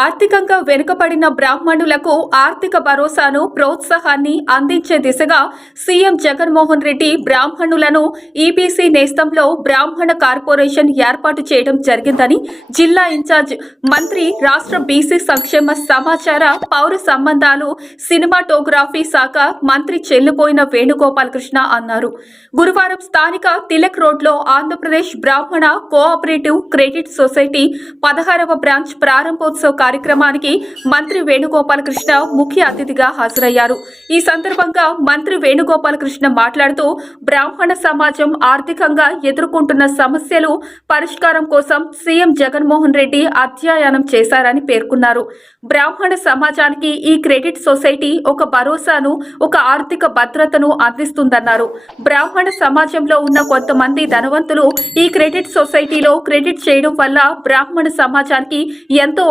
ఆర్థికంగా వెనుకబడిన బ్రాహ్మణులకు ఆర్థిక భరోసాను ప్రోత్సాహాన్ని అందించే దిశగా సీఎం జగన్మోహన్ రెడ్డి బ్రాహ్మణులను ఈబీసీ నేస్తంలో బ్రాహ్మణ కార్పొరేషన్ ఏర్పాటు చేయడం జరిగిందని జిల్లా ఇన్ఛార్జ్ మంత్రి రాష్ట్ర బీసీ సంక్షేమ సమాచార పౌర సంబంధాలు సినిమాటోగ్రఫీ శాఖ మంత్రి చెల్లిపోయిన వేణుగోపాలకృష్ణ అన్నారు. గురువారం స్థానిక తిలక్ రోడ్లో Andhra Pradesh Brahmana cooperative credit society పదహారవ బ్రాంచ్ ప్రారంభోత్సవ కార్యక్రమానికి మంత్రి వేణుగోపాలకృష్ణ ముఖ్య అతిథిగా హాజరయ్యారు. ఈ సందర్భంగా మంత్రి వేణుగోపాలకృష్ణ మాట్లాడుతూ బ్రాహ్మణ సమాజం ఆర్థికంగా ఎదుర్కొంటున్న సమస్యలు పరిష్కారం కోసం సీఎం జగన్మోహన్ రెడ్డి అధ్యయనం చేశారని పేర్కొన్నారు. బ్రాహ్మణ సమాజానికి ఈ క్రెడిట్ సొసైటీ ఒక భరోసాను ఒక ఆర్థిక భద్రతను అందిస్తుందన్నారు. బ్రాహ్మణ సమాజంలో ఉన్న కొంతమంది ధనవంతులు ఈ క్రెడిట్ సొసైటీలో క్రెడిట్ చేయడం వల్ల బ్రాహ్మణ సమాజానికి ఎంతో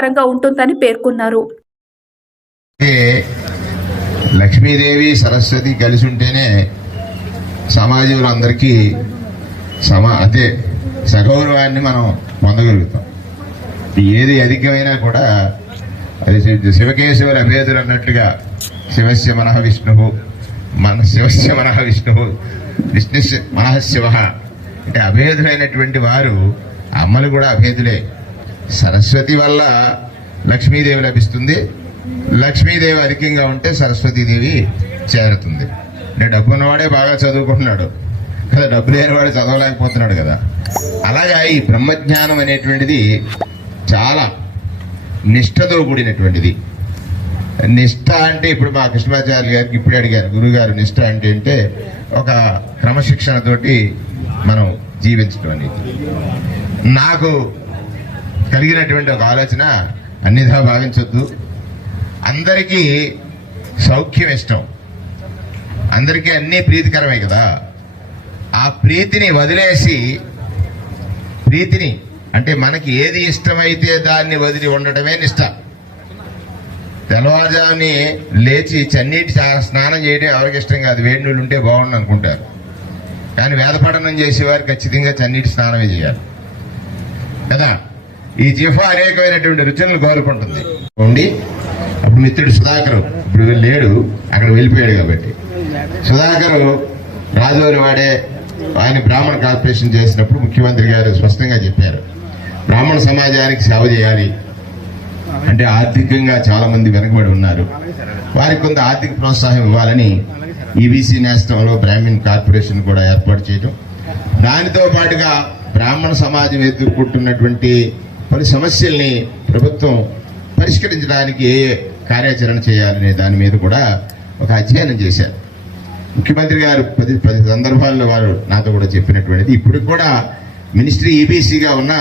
ఉపయోగకరంగా ఉంటుందని పేర్కొన్నారు. లక్ష్మీదేవి సరస్వతి కలిసి ఉంటేనే సమాజంలో అందరికీ సమా అదే సగౌరవాన్ని మనం పొందగలుగుతాం. ఏది అధికమైనా కూడా అది శివకేశవుల అభేదులు అన్నట్టుగా శివస్య మనః విష్ణువు మన శివస్య మనః విష్ణువు విష్ణు మనః శివ. అంటే అభేదులైనటువంటి వారు అమ్మలు కూడా అభేదులే. సరస్వతి వల్ల లక్ష్మీదేవి లభిస్తుంది. లక్ష్మీదేవి అధికంగా ఉంటే సరస్వతీదేవి చేరుతుంది. అంటే డబ్బు ఉన్నవాడే బాగా చదువుకుంటున్నాడు. కదా డబ్బు లేనివాడు చదవలేకపోతున్నాడు కదా. అలాగా ఈ బ్రహ్మజ్ఞానం అనేటువంటిది చాలా నిష్ఠతో కూడినటువంటిది. నిష్ఠ అంటే ఇప్పుడు మా కృష్ణాచార్య గారికి ఇప్పుడే అడిగారు. గురుగారు నిష్ఠ అంటే అంటే ఒక క్రమశిక్షణతోటి మనం జీవించడం అనేది. నాకు కలిగినటువంటి ఒక ఆలోచన అన్నిధా భావించొద్దు అందరికీ సౌఖ్యం ఇష్టం. అందరికీ అన్నీ ప్రీతికరమే కదా. ఆ ప్రీతిని వదిలేసి ప్రీతిని అంటే మనకి ఏది ఇష్టమైతే దాన్ని వదిలి ఉండటమే నిష్ట. తెల్లవారుజాముని లేచి చన్నీటి స్నానం చేయడం ఎవరికి ఇష్టం కాదు. వేడి నీళ్ళు ఉంటే బాగుండు అనుకుంటారు. కానీ వేద పఠనం చేసేవారు ఖచ్చితంగా చన్నీటి స్నానమే చేయాలి. కదా? ఈ జిఫా అనేకమైనటువంటి రుచులను కోరుకుంటుంది. ఉండి అప్పుడు మిత్రుడు సుధాకర్ ఇప్పుడు లేడు అక్కడ వెళ్ళిపోయాడు కాబట్టి. సుధాకర్ రాజువారి వాడే ఆయన బ్రాహ్మణ కార్పొరేషన్ చేసినప్పుడు ముఖ్యమంత్రి గారు స్పష్టంగా చెప్పారు. బ్రాహ్మణ సమాజానికి సేవ చేయాలి. అంటే ఆర్థికంగా చాలా మంది వెనుకబడి ఉన్నారు. వారికి కొంత ఆర్థిక ప్రోత్సాహం ఇవ్వాలని ఈబీసీ నేస్తంలో బ్రాహ్మణ్ కార్పొరేషన్ కూడా ఏర్పాటు చేయడం. దానితో పాటుగా బ్రాహ్మణ సమాజం ఎదుర్కొంటున్నటువంటి పలు సమస్యల్ని ప్రభుత్వం పరిష్కరించడానికి ఏ కార్యాచరణ చేయాలనే దాని మీద కూడా ఒక అధ్యయనం చేశారు. ముఖ్యమంత్రి గారు పది పది సందర్భాల్లో వారు నాతో కూడా చెప్పినటువంటిది. ఇప్పుడు కూడా మినిస్ట్రీ ఈబీసీగా ఉన్న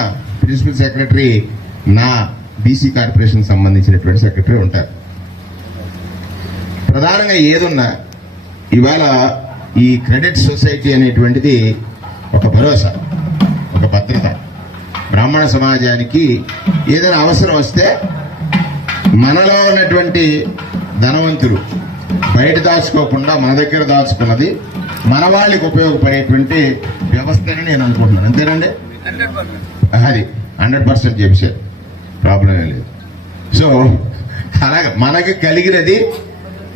ప్రిన్సిపల్ సెక్రటరీ నా బీసీ కార్పొరేషన్ సంబంధించినటువంటి సెక్రటరీ ఉంటారు. ప్రధానంగా ఏదున్నా ఇవాళ ఈ క్రెడిట్ సొసైటీ అనేటువంటిది ఒక భరోసా. బ్రాహ్మణ సమాజానికి ఏదైనా అవసరం వస్తే మనలో ఉన్నటువంటి ధనవంతులు బయట దాచుకోకుండా మన దగ్గర దాచుకున్నది మన వాళ్ళకి ఉపయోగపడేటువంటి వ్యవస్థని నేను అనుకుంటున్నాను. అంతేనండి? అది హండ్రెడ్ పర్సెంట్ చెప్పారు ప్రాబ్లం లేదు. సో అలాగే మనకి కలిగినది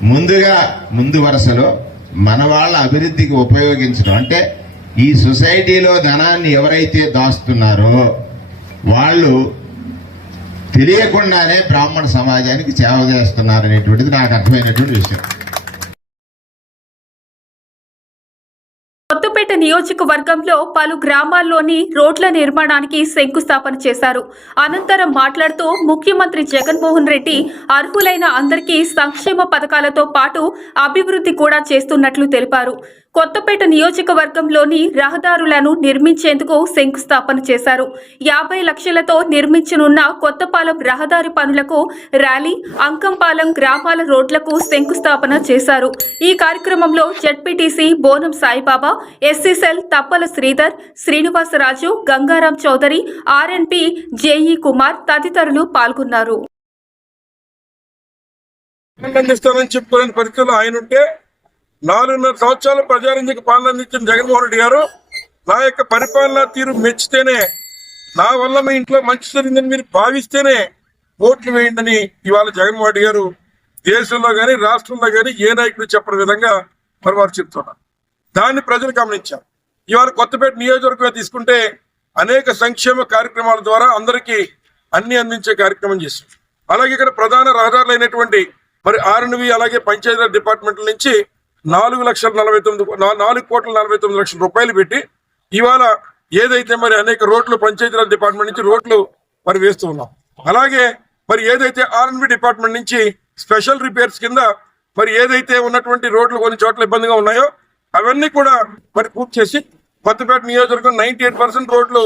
ముందుగా ముందు వరుసలో మన వాళ్ళ అభివృద్ధికి ఉపయోగించడం. అంటే ఈ సొసైటీలో ధనాన్ని ఎవరైతే దాస్తున్నారో వాళ్ళు తెలియకుండానే బ్రాహ్మణ సమాజానికి సేవ చేస్తున్నారు అనేటువంటిది నాకు అర్థమైనటువంటి విషయం. కొత్తపేట నియోజకవర్గంలో పలు గ్రామాల్లోని రోడ్ల నిర్మాణానికి శంకుస్థాపన చేశారు. అనంతరం మాట్లాడుతూ ముఖ్యమంత్రి జగన్మోహన్ రెడ్డి అర్హులైన అందరికీ సంక్షేమ పథకాలతో పాటు అభివృద్ధి కూడా చేస్తున్నట్లు తెలిపారు. కొత్తపేట నియోజకవర్గంలోని రహదారులను నిర్మించేందుకు శంకుస్థాపన చేశారు. యాభై లక్షలతో నిర్మించనున్న కొత్తపాలెం రహదారి పనులకు ర్యాలీ అంకంపాలెం గ్రామాల రోడ్లకు శంకుస్థాపన చేశారు. ఈ కార్యక్రమంలో ZPTC Bonam Saibaba SC cell Tappala Sridhar Srinivasaraju Gangaram Chowdary R and B JE Kumar తదితరులు పాల్గొన్నారు. అందిస్తానని చెప్పుకోలేని పరిస్థితుల్లో ఆయన ఉంటే నాలుగున్నర సంవత్సరాలు ప్రజారంజక పాలన అందించిన జగన్మోహన్ రెడ్డి గారు నా యొక్క పరిపాలనా తీరు మెచ్చితేనే నా వల్ల మీ ఇంట్లో మంచి జరిగిందని మీరు భావిస్తేనే ఓట్లు వేయండి ఇవాళ జగన్మోహన్ రెడ్డి గారు దేశంలో కానీ రాష్ట్రంలో కానీ ఏ నాయకుడు చెప్పని విధంగా మరి వారు చెప్తున్నారు. దాన్ని ప్రజలు గమనించారు. ఇవాళ కొత్తపేట నియోజకవర్గం తీసుకుంటే అనేక సంక్షేమ కార్యక్రమాల ద్వారా అందరికీ అన్ని అందించే కార్యక్రమం చేశారు. అలాగే ఇక్కడ ప్రధాన రహదారులు అయినటువంటి మరి ఆర్ఎన్వి అలాగే పంచాయతీరాజ్ డిపార్ట్మెంట్ల నుంచి నాలుగు లక్షల నలభై తొమ్మిది నాలుగు కోట్ల నలభై తొమ్మిది లక్షల రూపాయలు పెట్టి ఇవాళ ఏదైతే మరి అనేక రోడ్లు పంచాయతీరాజ్ డిపార్ట్మెంట్ నుంచి రోడ్లు మరి వేస్తూ ఉన్నాం. అలాగే మరి ఏదైతే ఆర్ఎన్బి డిపార్ట్మెంట్ నుంచి స్పెషల్ రిపేర్స్ కింద మరి ఏదైతే ఉన్నటువంటి రోడ్లు కొన్ని చోట్ల ఇబ్బందిగా ఉన్నాయో అవన్నీ కూడా మరి పూర్తి చేసి కొత్తపేట నియోజకవర్గం నైన్టీ ఎయిట్ పర్సెంట్ రోడ్లు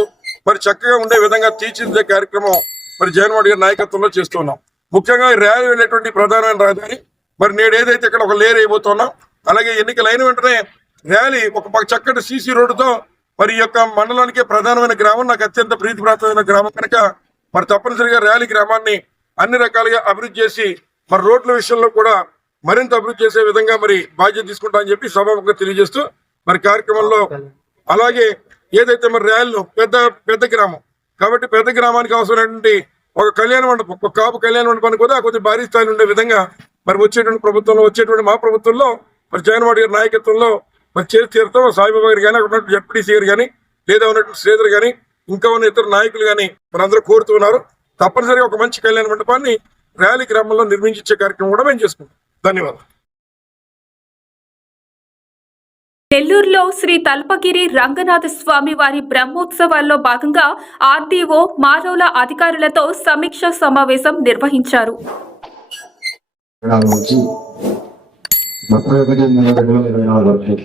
మరి చక్కగా ఉండే విధంగా తీర్చిదిద్దే కార్యక్రమం మరి జగన్మోహన్ గారి నాయకత్వంలో చేస్తున్నాం ముఖ్యంగా ఈ ర్యాలీ వెళ్ళేటువంటి ప్రధానమైన రహదారి మరి నేడు ఏదైతే ఇక్కడ ఒక లేర్ అయిపోతున్నాం అలాగే ఎన్నికలైన వెంటనే ర్యాలీ ఒక చక్కటి సీసీ రోడ్డుతో మరి ఈ యొక్క మండలానికి ప్రధానమైన గ్రామం నాకు అత్యంత ప్రీతిప్రాతమైన గ్రామం కనుక మరి తప్పనిసరిగా ర్యాలీ గ్రామాన్ని అన్ని రకాలుగా అభివృద్ధి చేసి మరి రోడ్ల విషయంలో కూడా మరింత అభివృద్ధి చేసే విధంగా మరి బాధ్యత తీసుకుంటా అని చెప్పి సభాముఖంగా తెలియజేస్తూ మరి కార్యక్రమంలో అలాగే ఏదైతే మరి ర్యాలీలో పెద్ద పెద్ద గ్రామం కాబట్టి పెద్ద గ్రామానికి అవసరమైనటువంటి ఒక కళ్యాణ మండపం ఒక కాపు కళ్యాణ మండపానికి కూడా కొద్దిగా భారీ స్థాయిలో ఉండే విధంగా మరి వచ్చేటువంటి ప్రభుత్వంలో వచ్చేటువంటి మా ప్రభుత్వంలో మరి జగన్మోహన్ గారి నాయకత్వంలో మరి చేసి తీరుతాం సాయిబాబా గారు కానీ అక్కడ ఉన్నటువంటి జడ్పీటీసీ గారు కానీ లేదా ఉన్నటువంటి శ్రీధర్ కానీ ఇంకా ఉన్న ఇతర నాయకులు కానీ మరి అందరూ కోరుతున్నారు తప్పనిసరిగా ఒక మంచి కళ్యాణ మండపాన్ని ర్యాలీ గ్రామంలో నిర్మించే కార్యక్రమం కూడా మేము చేసుకుంటాం. ధన్యవాదాలు. నెల్లూరులో శ్రీ తల్పగిరి రంగనాథ స్వామి వారి బ్రహ్మోత్సవాల్లో భాగంగా ఆర్డీఓ మారోల అధికారులతో సమీక్ష సమావేశం నిర్వహించారు. ముప్పై ఒకటి నెల రెండు వేల ఇరవై నాలుగు వరకు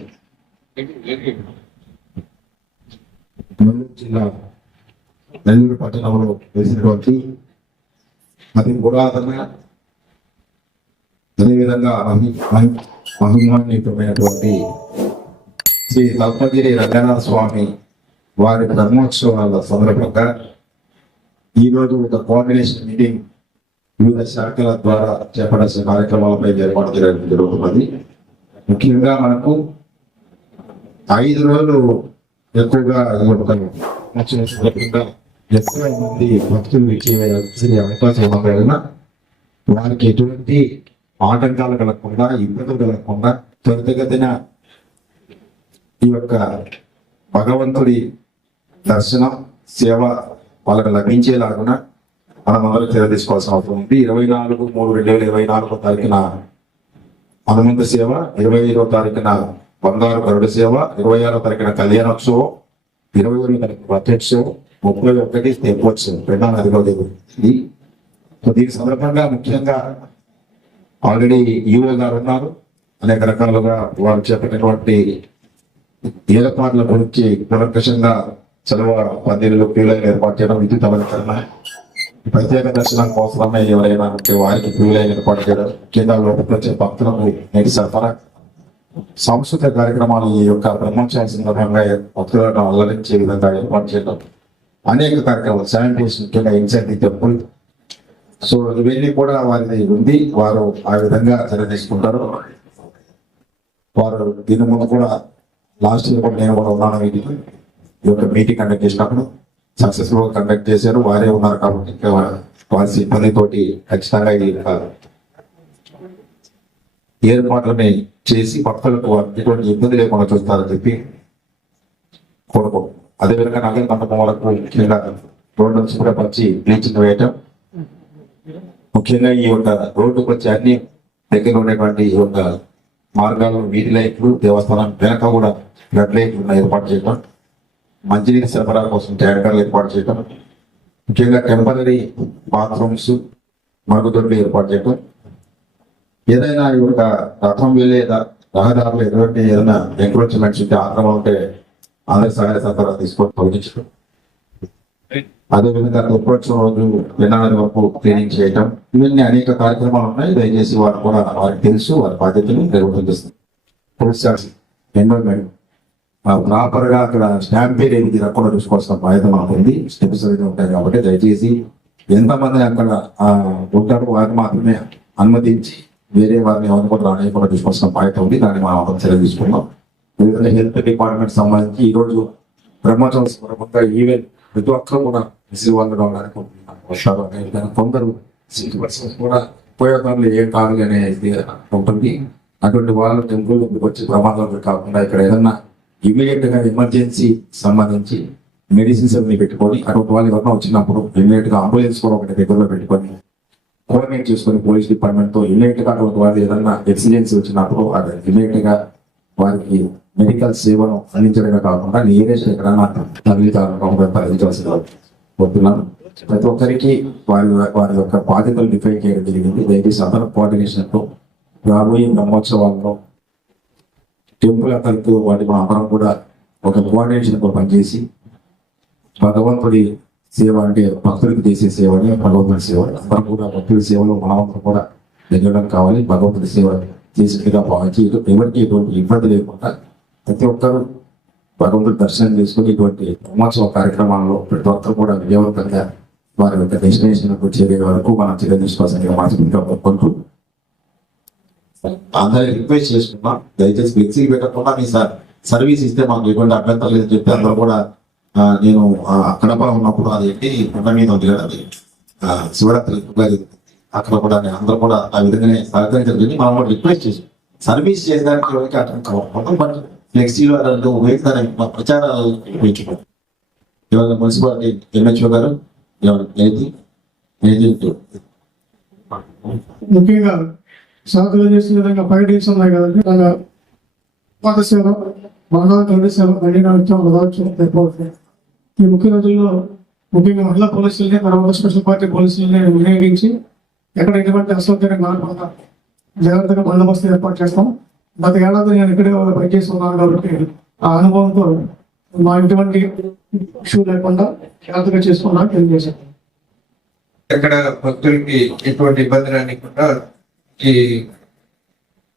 నెల్లూరు జిల్లా నెల్లూరు పట్టణంలో వేసినటువంటి అతి పురాతన అదేవిధంగా అభి- మహిమాన్వితమైనటువంటి శ్రీ తల్పగిరి రంగనాథ స్వామి వారి బ్రహ్మోత్సవాల సందర్భంగా ఈరోజు ఒక కోఆర్డినేషన్ మీటింగ్ వివిధ శాఖల ద్వారా చేపట్టాల్సిన కార్యక్రమాలపై ఏర్పాటు చేయడం జరుగుతున్నది. ముఖ్యంగా మనకు ఐదు రోజులు ఎక్కువగా ఎక్కువ మంది భక్తులు ఇచ్చే అవకాశం ఉన్న వలన వారికి ఎటువంటి ఆటంకాలు కలగకుండా ఇబ్బందులు కలగకుండా త్వరితగతిన ఈ యొక్క భగవంతుడి దర్శనం సేవ వాళ్ళకు లభించేలాగున మనం అందరూ చర్య తీసుకోవాల్సిన అవసరం ఉంది. ఇరవై నాలుగు మూడు రెండు వేల ఇరవై నాలుగో తారీఖున హనుమంత సేవ ఇరవై ఐదో తారీఖున బంగారు గరుడ సేవ ఇరవై ఆరో తారీఖున కళ్యాణోత్సవం ఇరవై ఏడో తారీఖు ప్రత్యక్షం ముప్పై ఒకటి తెప్పోత్సవం ప్రధాన అధికారులు దీని సందర్భంగా ముఖ్యంగా ఆల్రెడీ ఈఓ గారు ఉన్నారు. అనేక రకాలుగా వారు చెప్పినటువంటి ఏర్పాట్ల గురించి పునర్కషంగా చదువు పందిరిలో క్యూలైన్ ఏర్పాటు చేయడం విద్యుత్ అలంకరణ ప్రత్యేక దర్శనం కోసమే ఎవరైనా ఉంటే వారికి క్యూలైన్ ఏర్పాటు చేయడం ముఖ్యంగా లోపల వచ్చే భక్తులకు నేటి సరఫరా సాంస్కృతిక కార్యక్రమాలు ఈ యొక్క బ్రహ్మోత్సవం సందర్భంగా భక్తులను అల్లరించే విధంగా ఏర్పాటు చేయడం అనేక కార్యక్రమాలు శానిటేషన్ ముఖ్యంగా ఇన్సెంటివ్ టెంపుల్. సో ఇవన్నీ కూడా వారిది ఉంది. వారు ఆ విధంగా చర్య తీసుకుంటారు వారు దీని ముందు కూడా లాస్ట్ ఇయర్ కూడా నేను కూడా ఉన్నాను. వీటికి ఈ యొక్క మీటింగ్ కండక్ట్ చేసినప్పుడు సక్సెస్ఫుల్గా కండక్ట్ చేశారు. వారే ఉన్నారు కాబట్టి ఇంకా వారి సిబ్బందితోటి ఖచ్చితంగా ఏర్పాట్లని చేసి భక్తులకు ఎటువంటి ఇబ్బంది లేకుండా చూస్తారని చెప్పి కోరుకో అదేవిధంగా నగర మండపం వరకు ముఖ్యంగా రోడ్డు శుభ్రపరిచి బ్లీచింగ్ వేయటం. ముఖ్యంగా ఈ యొక్క రోడ్డుకు వచ్చే అన్ని దగ్గర ఉండేటువంటి ఈ యొక్క మార్గాలు వీధి లైట్లు దేవస్థానం వెనక కూడా ఫ్లడ్ లైట్లు ఏర్పాటు చేయడం మంచినీటి సరఫరా కోసం ట్యాంకర్లు ఏర్పాటు చేయటం ముఖ్యంగా టెంపరీ బాత్రూమ్స్ మరుగుదొడ్లు ఏర్పాటు చేయడం ఏదైనా ఈ యొక్క రథం వెళ్ళే రహదారులు ఎటువంటి ఏదైనా ఎంక్రోచ్మెంట్స్ ఉంటే ఆక్రమణ ఉంటే అందరి సహాయ సహకారాలు తీసుకొని తొలగించడం అదేవిధంగా దుర్పక్షం రోజు వినాలి వరకు క్లీనింగ్ చేయటం. ఇవన్నీ అనేక కార్యక్రమాలు ఉన్నాయి. దయచేసి వారు కూడా వారికి తెలుసు వారి బాధ్యతలు నిర్వర్తిస్తారు పోలీస్ ఎన్విరాన్మెంట్ ప్రాపర్గా అక్కడ స్టాంపేర్ ఏది రాకుండా చూసుకోవాల్సిన బాధ్యత మాకు ఉంది స్టెప్స్ అనేది ఉంటాయి కాబట్టి దయచేసి ఎంతమంది అక్కడ ఆ, ఉంటారో మాత్రమే అనుమతించి వేరే వారిని ఎవరిని కూడా రానియకుండా చూసుకోవాల్సిన బాధ్యత ఉంది. దాన్ని మనం అందరం చర్య తీసుకుందాం. ఎందుకంటే హెల్త్ డిపార్ట్మెంట్ సంబంధించి ఈ రోజు బ్రహ్మోత్సవం సందర్భంగా ఈవెన్ ప్రతి ఒక్కరు కూడా రిసీవ్ వాళ్ళు రావడానికి వస్తారు అనే విధంగా కొందరు సిటీ పర్సెంట్ కూడా ఉపయోగంలో ఏ కాదు అనేది ఉంటుంది. అటువంటి వాళ్ళు టెంపుల్ వచ్చి ప్రమాదాలు కాకుండా ఇక్కడ ఏదన్నా ఇమీడియట్గా ఎమర్జెన్సీ సంబంధించి మెడిసిన్స్ అన్ని పెట్టుకొని అటువంటి వాళ్ళు ఎవరైనా వచ్చినప్పుడు ఇమీడియట్గా అంబులెన్స్ కూడా ఒకటి దగ్గరలో పెట్టుకొని కోఆర్డినేట్ చేసుకొని పోలీస్ డిపార్ట్మెంట్తో ఇమీడియట్గా అటువంటి వాళ్ళు ఏదన్నా ఎక్సిడెంట్స్ వచ్చినప్పుడు అది ఇమీడియట్గా వారికి మెడికల్ సేవను అందించడమే కాకుండా నియరెస్ట్ ఎక్కడన్నా తల్లిదండ్రులు పరిధించవలసి కోరుతున్నాను ప్రతి ఒక్కరికి వారి వారి యొక్క బాధ్యతలు డిఫైన్ చేయడం జరిగింది. దయచేసి అందరం కోఆర్డినేషన్తో రాబోయే బ్రహ్మోత్సవాల్లో టెంపుల్ అక్కడికి వాటి మా అందరం కూడా ఒక కోఆర్డినేషన్ కూడా పనిచేసి భగవంతుడి సేవ అంటే భక్తుడికి చేసే సేవని భగవంతుడి సేవ. అందరం కూడా భక్తుడి సేవలో మనమందరం కూడా ఎదగడం కావాలి. భగవంతుడి సేవ చేసినట్టుగా భావించి ఎవరికి ఎటువంటి ఇబ్బంది లేకుండా ప్రతి ఒక్కరూ భగవంతుడి దర్శనం చేసుకుని ఇటువంటి బ్రహ్మోత్సవ కార్యక్రమాల్లో ప్రతి ఒక్కరు కూడా విజయవంతంగా వారి యొక్క డెస్టినేషన్కు చేరే వరకు మనం చిరంజీవి శ్వాసంగా మనసుకుంటూ కోరుకుంటూ అందరికి రిక్వెస్ట్ చేసుకున్నాం దయచేసి ఫ్లెక్సీ పెట్టకుండా మీ సార్ సర్వీస్ ఇస్తే మాకు ఎటువంటి అభ్యంతరం లేదని చెప్పి అందరూ కూడా నేను ఆ, అక్కడ ఉన్నప్పుడు అది ఏంటి కొండ మీద ఉంది కదా అది శివరాత్రి అక్కడ కూడా అందరూ కూడా ఆ విధంగానే సహకరించడం మనం కూడా రిక్వెస్ట్ చేసి సర్వీస్ చేయడానికి మొత్తం బట్ ఫ్లెక్సీలో అలాంటి మా ప్రచారాలు ఉపయోగించుకోండి ఇవాళ మున్సిపాలిటీ ఎంహెచ్ఓ గారు ఎవరు ఏది ఏజెంట్ ముఖ్యంగా సాధన చేసే విధంగా ఫైవ్ డేస్ ఉన్నాయి కదండి. అలా పాత సేవ బాగా తొలి సేవ బండి ఈ ముఖ్య రోజుల్లో ముఖ్యంగా మహిళా పోలీసుల్ని తర్వాత స్పెషల్ పార్టీ పోలీసుల్ని వినియోగించి ఎక్కడ ఎటువంటి అసౌకర్యం కాకుండా జాగ్రత్తగా బందోబస్తు ఏర్పాటు చేస్తాం. గత ఏడాది నేను ఇక్కడే పనిచేసి ఉన్నాను కాబట్టి ఆ అనుభవంతో మా ఎటువంటి ఇష్యూ లేకుండా జాగ్రత్తగా చేసుకున్నాను తెలియజేశాను. ఎక్కడ భక్తులకి ఎటువంటి ఇబ్బంది రానికుండా ఈ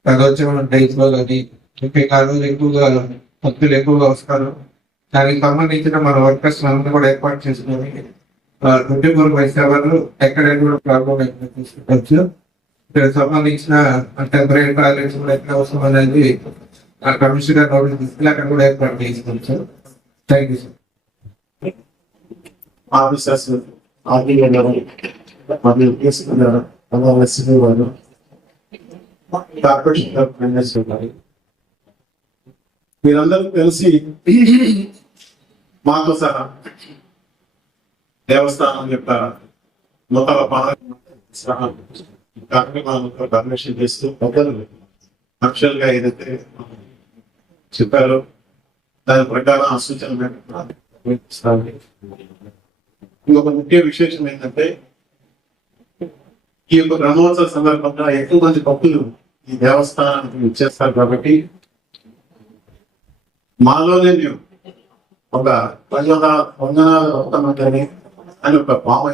ప్రదోత్సవం డేస్ కానీ ముఖ్యంగా ఎక్కువగా భక్తులు ఎక్కువగా వస్తారు. దానికి సంబంధించిన మన వర్కర్స్ అందరూ కూడా ఏర్పాటు చేసుకొని ట్వంటీ ఫోర్ బై సెవెన్ ఎక్కడైనా కూడా ప్రాబ్లం ఎక్కడ తీసుకోవచ్చు ఇక్కడ సంబంధించిన టెంపరీ టాయిలెట్స్ కూడా ఎక్కడ అవసరం అనేది ఆ కమిషనర్ నోటీస్ తీసుకెళ్ళి అక్కడ కూడా ఏర్పాటు చేసుకోవచ్చు. Thank you sir officers army వాళ్ళు మరియు పిఎస్పీ గారు అలాగే ఎస్పీ గారు కార్పొరేషన్ గారు పనిచేస్తూ మీరందరూ కలిసి మాతో సహా దేవస్థానం యొక్క నూతన కార్యక్రమాలతో పర్మిషన్ చేస్తూ పెద్దలు యాక్చువల్గా ఏదైతే చెప్పారో దాని ప్రకారం ఆ సూచనలు ఇంకొక ముఖ్య విశేషం ఏంటంటే ఈ యొక్క బ్రహ్మోత్సవ సందర్భంగా ఎక్కువ మంది భక్తులు ఈ దేవస్థానానికి ఇచ్చేస్తారు కాబట్టి మాలోనే నేను ఒక వందన వందనాలు అని ఒక భావం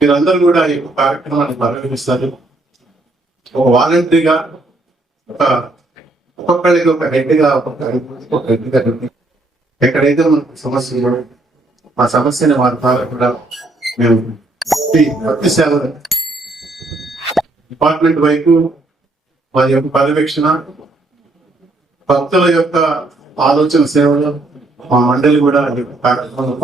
మీరందరూ కూడా ఈ కార్యక్రమాన్ని పరిగణిస్తారు ఒక వాలంటరీగా ఒక ఒక్కొక్కరికి ఒక హెడ్గా ఒక్కొక్క ఒక హెడ్గా ఎక్కడైతే మనకు సమస్యలు ఆ సమస్యని వారి ద్వారా కూడా మేము భక్తి భక్తి సేవలు డిపార్ట్మెంట్ వైపు వారి యొక్క పర్యవేక్షణ భక్తుల యొక్క ఆలోచన సేవలు మా మండలి కూడా కార్యక్రమంలో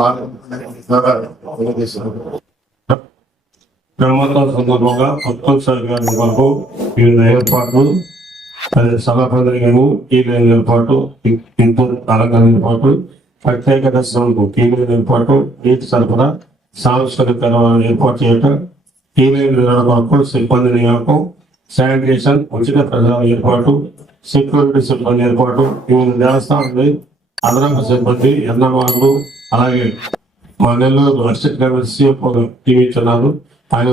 బ్రహ్మోత్సవం సందర్భంగా భక్తోత్సవ కార్యక్రమాలకు వివిధ ఏర్పాట్లు అదే సభాపదము కీలైన ఏర్పాటు ఇన్పుట్ అలంకరణ ఏర్పాటు ప్రత్యేక దర్శనంకు కీలైన ఏర్పాటు నీటి సరఫరా సాంస్కృతిక ఏర్పాటు చేయటం కీలైన నిర్వహణకు సిబ్బంది నియామకం శానిటేషన్ ఉచిత ప్రజల ఏర్పాటు సెక్యూరిటీ సిబ్బంది ఏర్పాటు వివిధ దేవస్థానాలు అదనపు సిబ్బంది ఎన్నవాళ్ళు అలాగే మా నెల్లూరు అసిస్టెంట్ కమిషనర్ టీవీ ఇచ్చున్నారు ఆయన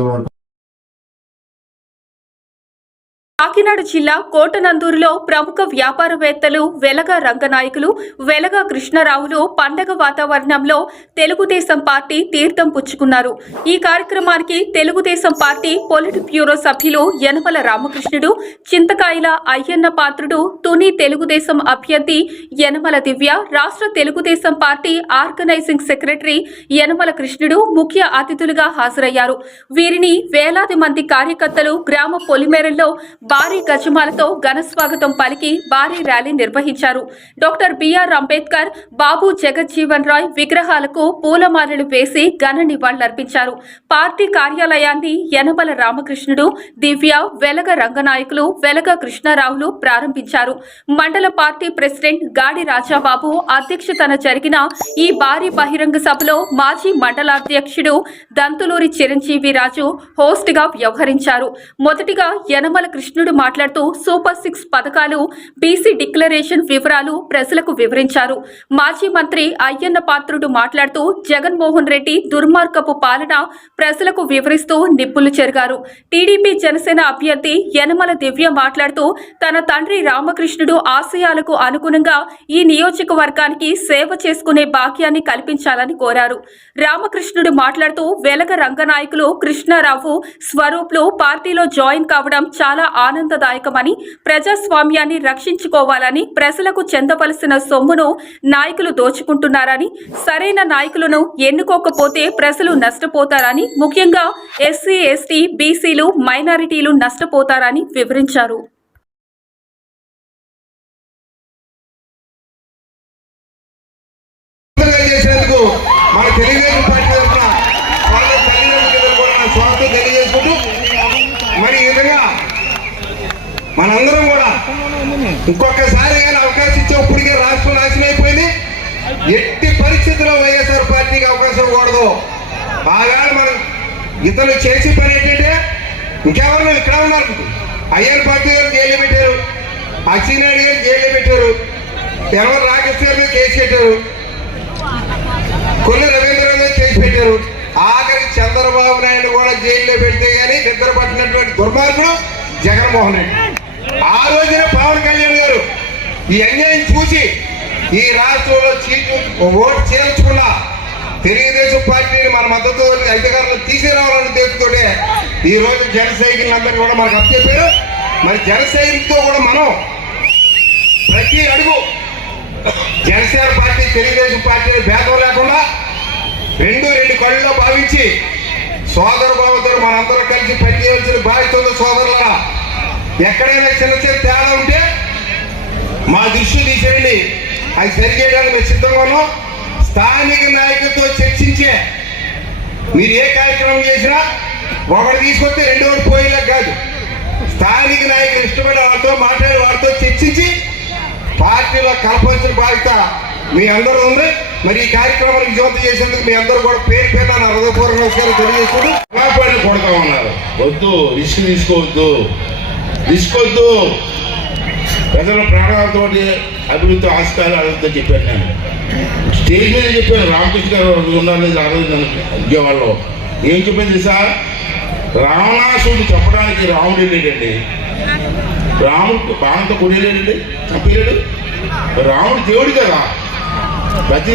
కాకినాడ జిల్లా కోటనందూరులో ప్రముఖ వ్యాపారవేత్తలు వెలగ రంగనాయకులు వెలగ కృష్ణారావులు పండగ వాతావరణంలో తెలుగుదేశం పార్టీ తీర్థం పుచ్చుకున్నారు. ఈ కార్యక్రమానికి తెలుగుదేశం పార్టీ పొలిట్ బ్యూరో సభ్యులు యనమల రామకృష్ణుడు చింతకాయల అయ్యన్న పాత్రుడు తుని తెలుగుదేశం అభ్యర్థి యనమల దివ్య రాష్ట్ర Telugu Desam party organizing secretary Yanamala Krishnudu ముఖ్య అతిథులుగా హాజరయ్యారు. వీరిని వేలాది మంది కార్యకర్తలు గ్రామ పొలిమేరల్లో భారీ గజమాలతో ఘన స్వాగతం పలికి భారీ ర్యాలీ నిర్వహించారు. డాక్టర్ బిఆర్ అంబేద్కర్ బాబు జగజ్జీవన్ రాయ్ విగ్రహాలకు పూలమాలలు వేసి ఘన నివాళులర్పించారు. పార్టీ కార్యాలయాన్ని యనమల రామకృష్ణుడు దివ్య వెలగ రంగనాయకులు వెలగ కృష్ణారావులు ప్రారంభించారు. మండల పార్టీ ప్రెసిడెంట్ గాడి రాజాబాబు అధ్యక్షతన జరిగిన ఈ భారీ బహిరంగ సభలో మాజీ మండలాధ్యక్షుడు దంతులూరి చిరంజీవి రాజు హోస్ట్గా వ్యవహరించారు. మొదటిగా యనమల కృష్ణ కృష్ణుడు మాట్లాడుతూ సూపర్ సిక్స్ పథకాలు బీసీ డిక్లరేషన్ వివరాలు ప్రజలకు వివరించారు. మాజీ మంత్రి అయ్యన్న పాత్రుడు మాట్లాడుతూ జగన్మోహన్ రెడ్డి దుర్మార్గపు పాలన ప్రజలకు వివరిస్తూ నిప్పులు చెరిగారు. టీడీపీ జనసేన అభ్యర్థి యనమల దివ్య మాట్లాడుతూ తన తండ్రి రామకృష్ణుడు ఆశయాలకు అనుగుణంగా ఈ నియోజకవర్గానికి సేవ చేసుకునే భాగ్యాన్ని కల్పించాలని కోరారు. రామకృష్ణుడు మాట్లాడుతూ వెలగ రంగనాయకులు కృష్ణారావు స్వరూప్లు పార్టీలో జాయిన్ కావడం చాలా ఆనందదాయకమని ప్రజాస్వామ్యాన్ని రక్షించుకోవాలని ప్రజలకు చెందవలసిన సొమ్మును నాయకులు దోచుకుంటున్నారని సరైన నాయకులను ఎన్నుకోకపోతే ప్రజలు నష్టపోతారని ముఖ్యంగా ఎస్సీ ఎస్టీ బీసీలు మైనారిటీలు నష్టపోతారని వివరించారు. ఇతను చేసి పని ఏంటంటే ఇంకెవరు ఇక్కడ ఉన్నారు? అయ్యన్ పార్టీ గారు జైలు పెట్టారు. అచ్చినాయుడు గారు జైలు పెట్టారు. ఎవరు రాకేష్ గారు మీద కేసు పెట్టారు. కొన్ని రవీంద్ర గారు చేసి పెట్టారు. ఆఖరి చంద్రబాబు నాయుడు కూడా జైల్లో పెడితే గానీ నిద్ర పట్టినటువంటి దుర్మార్గుడు జగన్మోహన్ రెడ్డి. ఆ రోజున పవన్ కళ్యాణ్ గారు ఈ అన్యాయం చూసి ఈ రాష్ట్రంలో చీటు ఓటు చేయించుకున్న తెలుగుదేశం పార్టీని మన మద్దతు అధికారులు తీసుకురావాలని ఉద్దేశంతోనే ఈ రోజు జన సైకిల్ కూడా మనకు అప్పచెప్పారు మరి జన సైకిల్తో కూడా మనం ప్రతి అడుగు జనసేన పార్టీ తెలుగుదేశం పార్టీ భేదం లేకుండా రెండు రెండు కళ్ళలో భావించి సోదర భావంతో మనందరం కలిసి పనిచేయాల్సిన బాధ్యత ఉంది సోదరుల ఎక్కడైనా చిన్న చిన్న తేడా ఉంటే మా దృష్టి తీసేయండి. అది సరి చేయడానికి మేము సిద్ధంగా ఉన్నాం. స్థానిక నాయకులతో చర్చించే మీరు ఏ కార్యక్రమం చేసినా ఒకటి తీసుకొస్తే రెండు ఒకటి పోయేలా కాదు. స్థానిక నాయకులు ఇష్టపడే వాళ్ళతో మాట్లాడే వారితో చర్చించి పార్టీలో కలపాల్సిన బాధ్యత మీ అందరూ ఉంది. మరి ఈ కార్యక్రమాన్ని విజయవంతం చేసేందుకు మీ అందరూ కూడా పేరు పేరు నా హృదయపూర్వక నమస్కారం తెలియజేసుకుంటూ కళాపాడిని కొడతా ఉన్నారు. వద్దు రిస్క్ తీసుకోవద్దు. రిస్క్ వద్దు. ప్రజల ప్రాణాలతోటి అభివృద్ధి ఆస్కారాలతో చెప్పాను నేను. స్టేజ్ మీద చెప్పాను రామకృష్ణ గారు ఉన్నారు లేదు ఆ రోజు ఉద్యోగాల్లో. ఏం చెప్పింది సార్ రావణాసుడు చెప్పడానికి రాముడు వెళ్ళాడండి. రాముడు బాణంతో కొడేలేడండి. చంపేయలేడు రాముడు దేవుడు కదా. ప్రతి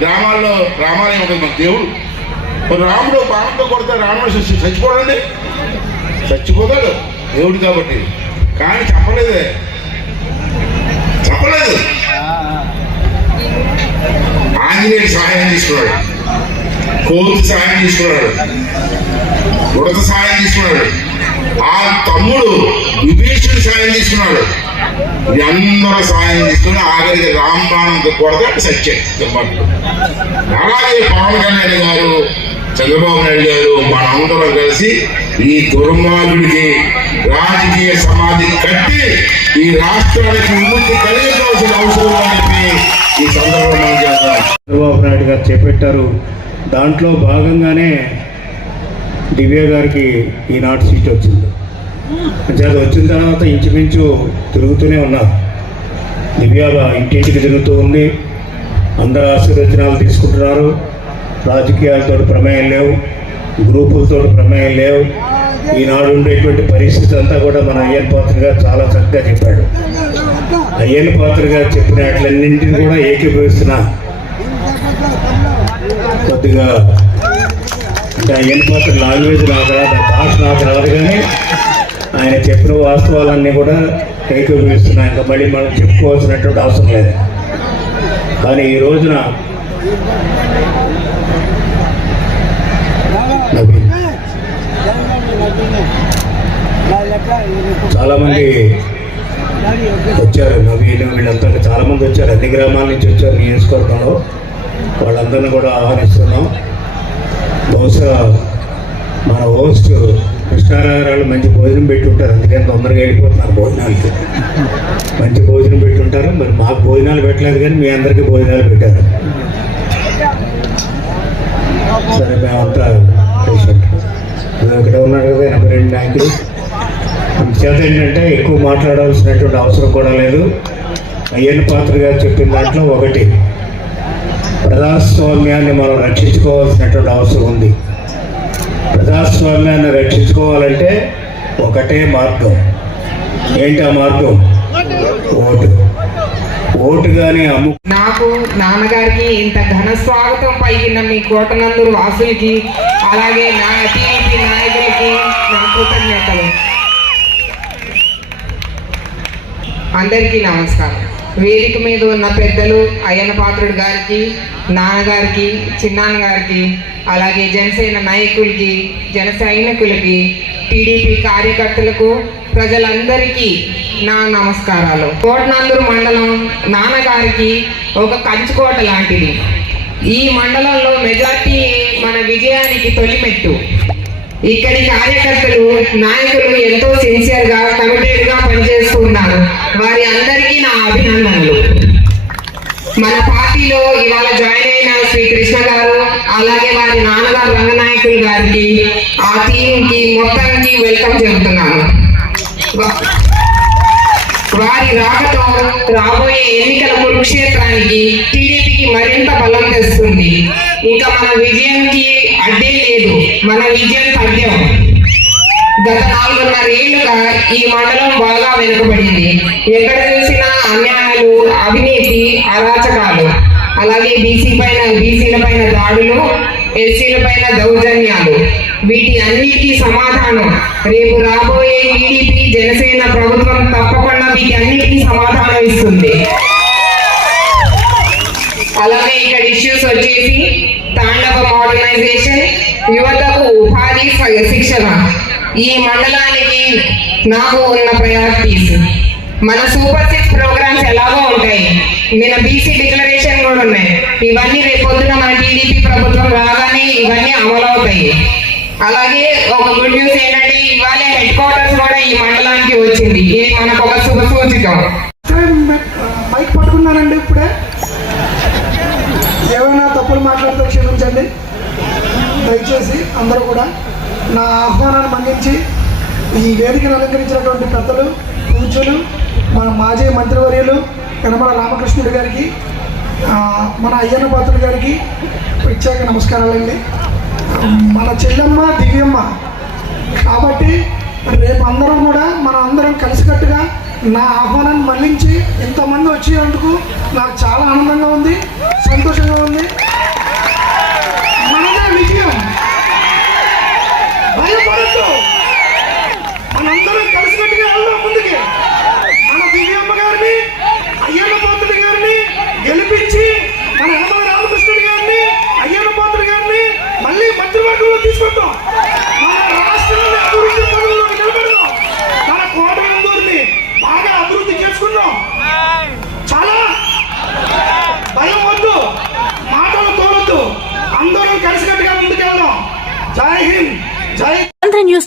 గ్రామాల్లో రామాలయం ఉంటుంది మన దేవుడు. రాముడు బాణంతో కొడితే రాముడు చచ్చిపోడండి. చచ్చిపోతాడు దేవుడు కాబట్టి. కానీ చెప్పలేదే. చెప్పలేదు. ఆంజనేయుడు సహాయం తీసుకున్నాడు. కోతి సహాయం తీసుకున్నాడు. ఉడత సహాయం తీసుకున్నాడు. ఆ తమ్ముడు విభీషణుడు సహాయం తీసుకున్నాడు. ఇది అందరూ సహాయం తీసుకుని ఆఖరికి రాంబాణంతో కొడతాడు సత్యం. అలాగే పవన్ కళ్యాణ్ గారు చంద్రబాబు నాయుడు గారు మనందరం కలిసి ఈ దుర్మార్గుడికి రాజకీయ సమాధి కట్టి ఈ రాష్ట్రానికి విముక్తి కలిగించాల్సిన అవసరం ఉందని ఈ సందర్భంగా మనం చేస్తాం చంద్రబాబు నాయుడు గారు చేపట్టారు. దాంట్లో భాగంగానే దివ్య గారికి ఈనాటి సీట్ వచ్చింది. అంటే అది వచ్చిన తర్వాత ఇంచుమించు తిరుగుతూనే ఉన్నారు దివ్య ఇంటింటికి తిరుగుతూ ఉంది. అందరు ఆశీర్వచనాలు తీసుకుంటున్నారు. రాజకీయాలతో ప్రమేయం లేవు. గ్రూపులతో ప్రమేయం లేవు. ఈనాడు ఉండేటువంటి పరిస్థితి అంతా కూడా మన అయ్యన్ పాత్ర గారు చాలా చక్కగా చెప్పాడు. అయ్యన్ పాత్ర గారు చెప్పిన వాటిలన్నింటినీ కూడా ఏకీభవిస్తున్నా కొద్దిగా అంటే అయ్యన్ పాత్ర లాంగ్వేజ్ నాకు రాదు భాష నాకు రాదు కానీ ఆయన చెప్పిన వాస్తవాలన్నీ కూడా ఏకీభవిస్తున్నా ఇంకా మళ్ళీ మనం చెప్పుకోవాల్సినటువంటి అవసరం లేదు. కానీ ఈ రోజున నవీన్. చాలా మంది వచ్చారు. నవీన్ వీళ్ళంతా చాలా మంది వచ్చారు. అన్ని గ్రామాల నుంచి వచ్చారు నియోజకవర్గంలో. వాళ్ళందరినీ కూడా ఆహ్వానిస్తున్నాం. బహుశా మన హోస్ట్ కృష్ణారావు మంచి భోజనం పెట్టి ఉంటారు అందుకని తొందరగా వెళ్ళిపోతున్నారు భోజనాలకి మంచి భోజనం పెట్టి ఉంటారు మరి మాకు భోజనాలు పెట్టలేదు కానీ మీ అందరికీ భోజనాలు పెట్టారు. సరే మేమంతా పేషెంట్. ఇక్కడ ఉన్నాడు కదా ఎనభై రెండు నాయకులు చేత ఏంటంటే ఎక్కువ మాట్లాడాల్సినటువంటి అవసరం కూడా లేదు. అయ్యన్ పాత్ర గారు చెప్పిన దాంట్లో ఒకటి ప్రజాస్వామ్యాన్ని మనం రక్షించుకోవాల్సినటువంటి అవసరం ఉంది. ప్రజాస్వామ్యాన్ని రక్షించుకోవాలంటే ఒకటే మార్గం. ఏంటి ఆ మార్గం? ఓటు. ఓటు కానీ అమ్ము నాకు నాన్నగారికి ఇంత ఘన స్వాగతం పైకిన మీ కోటనందూరు వాసులకి అలాగే నా టీడీపీ నాయకులకి నా కృతజ్ఞతలు. అందరికీ నమస్కారం. వేదిక మీద ఉన్న పెద్దలు అయ్యన్న పాత్రుడు గారికి నాన్నగారికి చిన్నాన్నగారికి అలాగే జనసేన నాయకులకి జన సైనికులకి టీడీపీ కార్యకర్తలకు ప్రజలందరికీ నా నమస్కారాలు. కోటనందూరు మండలం నాన్నగారికి ఒక కంచుకోట లాంటిది. ఈ మండలంలో మెజార్టీ మన విజయానికి తొలిమెట్టు. ఇక్కడి కార్యకర్తలు నాయకులు ఎంతో సిన్సియర్గా కమిటెడ్గా పనిచేస్తున్నారు వారి అందరికీ నా అభినందనలు. మన పార్టీలో ఇవాళ జాయిన్ అయిన శ్రీ కృష్ణ గారు అలాగే వారి నాన్నగారు రంగనాయకులు గారికి ఆ టీం కి మొత్తానికి వెల్కమ్ చెబుతున్నాను. వారి రాకతో రాబోయే ఎన్నికల కురుక్షేత్రానికి టీడీపీకి మరింత బలం తెస్తుంది. ఇంకా మన విజయానికి అడ్డే లేదు. మన విజయం తథ్యం గత నాలుగున్నర ఏళ్ళుగా ఈ మండలం బాగా వెనుకబడింది. ఎక్కడ చూసినా అన్యాయాలు అవినీతి అరాచకాలు. అలాగే బీసీ పైన బీసీల పైన దాడులు ఎస్సీల పైన దౌర్జన్యాలు. వీటి అన్నిటికీ సమాధానం. రేపు రాబోయే టీడీపీ జనసేన ప్రభుత్వం తప్పకుండా వీటి అన్నిటికీ సమాధానం ఇస్తుంది. అలాగే ఇక్కడ ఇష్యూస్ వచ్చేసి తాండవ మోడర్నైజేషన్ యువతకు ఉపాధి శిక్షణ. ఈ మండలానికి నాకు ఉన్న ప్రయారిటీస్ మన సూపర్ సిక్స్ ప్రోగ్రామ్స్ ఎలాగో ఉంటాయి. నిన్న బీసీ డిక్లరేషన్ కూడా ఉన్నాయి. ఇవన్నీ రేపొద్దున మన టీడీపీ ప్రభుత్వం రాగానే ఇవన్నీ అమలవుతాయి అలాగే ఒక గుడ్ న్యూస్ ఏంటంటే ఇవాళ హెడ్ క్వార్టర్స్ కూడా ఈ మండలానికి వచ్చింది. ఇది మనకు ఒక శుభ సూచకం. మైక్ పట్టుకున్నానండి ఇప్పుడే? ఏమైనా తప్పులు మాట్లాడితే క్షమించండి. దయచేసి అందరూ కూడా నా ఆహ్వానాన్ని మన్నించి ఈ వేదికను అలంకరించినటువంటి పెద్దలు పూజలు మన మాజీ మంత్రివర్యులు యనమల రామకృష్ణుడి గారికి మన అయ్యన్న పాత్రుడు గారికి ప్రత్యేక నమస్కారాలండి. మన చెల్లెమ్మ దివ్యమ్మ. కాబట్టి రేపు అందరం కూడా మనం అందరం కలిసికట్టుగా నా ఆహ్వానాన్ని మళ్ళించి ఇంతమంది వచ్చేందుకు నాకు చాలా ఆనందంగా ఉంది సంతోషంగా ఉంది. మనదే విజయం మనందరం కలిసికట్టుగా వెళ్దాం ముందుకి మన దివ్యమ్మ గారిని అయ్యన్న పాత్రుడి గారిని గెలిపించి మన యనమల రామకృష్ణుడి గారిని అయ్యన్న పాత్రుడి గారిని మళ్ళీ మంత్రివర్గంలో తీసుకొద్దాం మన రాష్ట్రాన్ని అభివృద్ధి పనుల్లో నిలబెడదాం మన కోటనందూరిని బాగా అభివృద్ధి చేసుకుందాం చాలా భయం వద్దు మాటలు తోలొద్దు అందరం కలిసికట్టుగా ముందుకెళ్దాం జై హింద్ జై ఆంధ్ర న్యూస్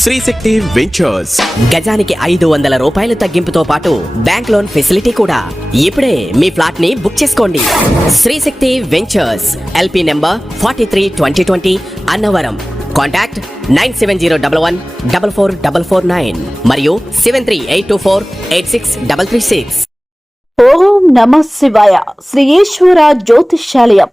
శ్రీశక్తి వెంచర్స్. గజానికి ఐదు వందల రూపాయలు తగ్గింపుతో పాటు బ్యాంక్ లోన్ ఫెసిలిటీ కూడా. ఇప్పుడే మీ ఫ్లాట్ని బుక్ చేసుకోండి. Srishakti ventures LP number forty three twenty twenty Annavaram. Contact nine seven zero double one double four double four nine మరియు seven three eight two four eight six double three six. ఓం నమ శివాయ. శ్రీ ఈశ్వర జ్యోతిష్యాలయం.